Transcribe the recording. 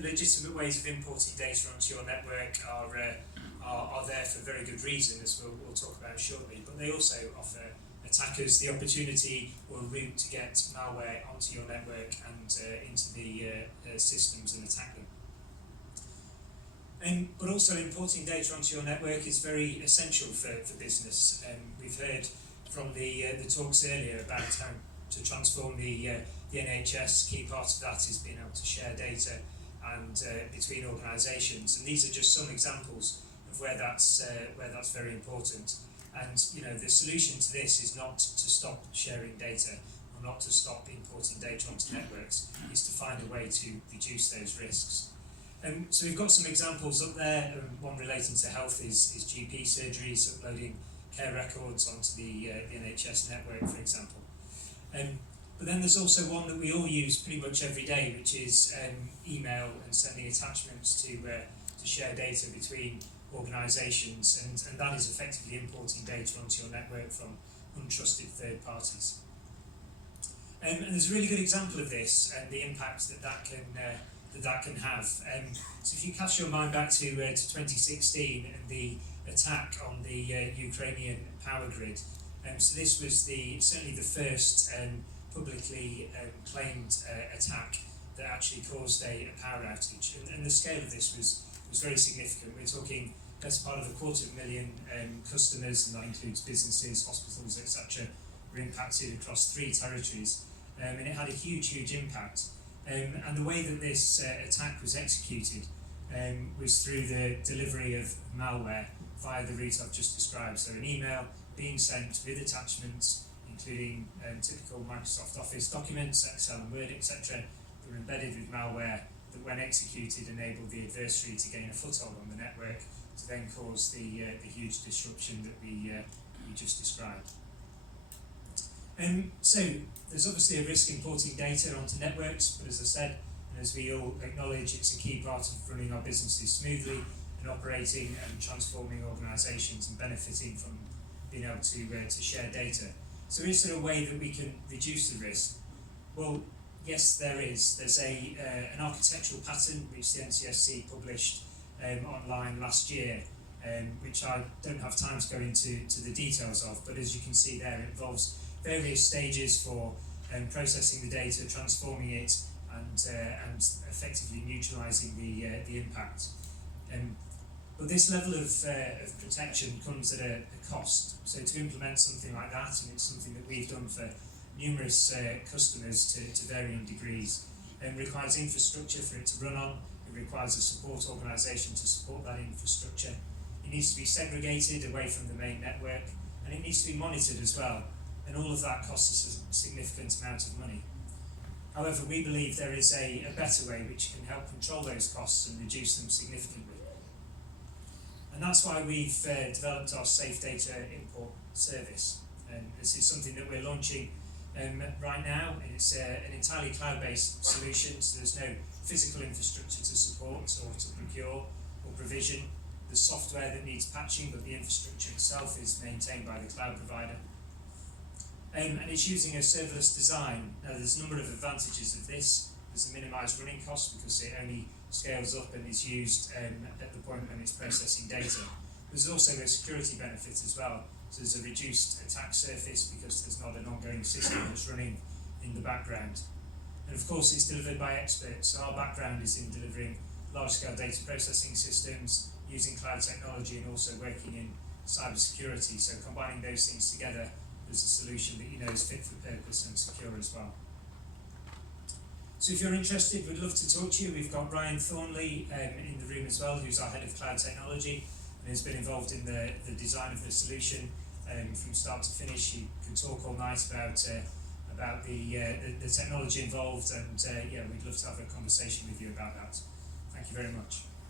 legitimate ways of importing data onto your network are there for very good reason, as we'll talk about shortly, but they also offer attackers the opportunity or a route to get malware onto your network and into the systems and attack them. But also importing data onto your network is very essential for business. We've heard from the talks earlier about how to transform the NHS. Key part of that is being able to share data and between organisations, and these are just some examples of where that's very important. And the solution to this is not to stop sharing data or not to stop importing data onto networks. It's to find a way to reduce those risks. So we've got some examples up there. One relating to health is GP surgeries uploading care records onto the NHS network, for example. But then there's also one that we all use pretty much every day, which is email and sending attachments to share data between organisations, and that is effectively importing data onto your network from untrusted third parties. And there's a really good example of this and the impact that can have. So if you cast your mind back to 2016 and the attack on the Ukrainian power grid, so this was certainly the first publicly claimed attack that actually caused a power outage, and the scale of this was very significant. We're talking best part of 250,000 customers, and that includes businesses, hospitals, etc., were impacted across 3 territories, and it had a huge impact. And the way that this attack was executed was through the delivery of malware via the route I've just described. So an email being sent with attachments, including typical Microsoft Office documents, Excel and Word, etc., that were embedded with malware that, when executed, enabled the adversary to gain a foothold on the network to then cause the huge disruption that we just described. So there's obviously a risk importing data onto networks, but as I said, and as we all acknowledge, it's a key part of running our businesses smoothly and operating and transforming organisations and benefiting from being able to share data. So is there a way that we can reduce the risk? Well, yes, there is. There's an architectural pattern which the NCSC published online last year, which I don't have time to go into the details of, but as you can see there, it involves various stages for processing the data, transforming it, and effectively neutralising the impact. But this level of protection comes at a cost. So to implement something like that, and it's something that we've done for numerous customers to varying degrees, requires infrastructure for it to run on. It requires a support organisation to support that infrastructure. It needs to be segregated away from the main network, and it needs to be monitored as well. And all of that costs us a significant amount of money. However, we believe there is a better way which can help control those costs and reduce them significantly. And that's why we've developed our Safe Data Import service. And this is something that we're launching right now, and it's an entirely cloud-based solution, so there's no physical infrastructure to support or to procure or provision. The software that needs patching, but the infrastructure itself is maintained by the cloud provider. And it's using a serverless design. Now, there's a number of advantages of this. There's a minimised running cost because it only scales up and is used at the point when it's processing data. There's also a security benefit as well. So there's a reduced attack surface because there's not an ongoing system that's running in the background. And of course, it's delivered by experts. So our background is in delivering large-scale data processing systems, using cloud technology, and also working in cybersecurity. So combining those things together, there's a solution that is fit for purpose and secure as well. So if you're interested, we'd love to talk to you. We've got Ryan Thornley in the room as well, who's our head of cloud technology and has been involved in the design of the solution from start to finish. He can talk all night about the technology involved, and we'd love to have a conversation with you about that. Thank you very much.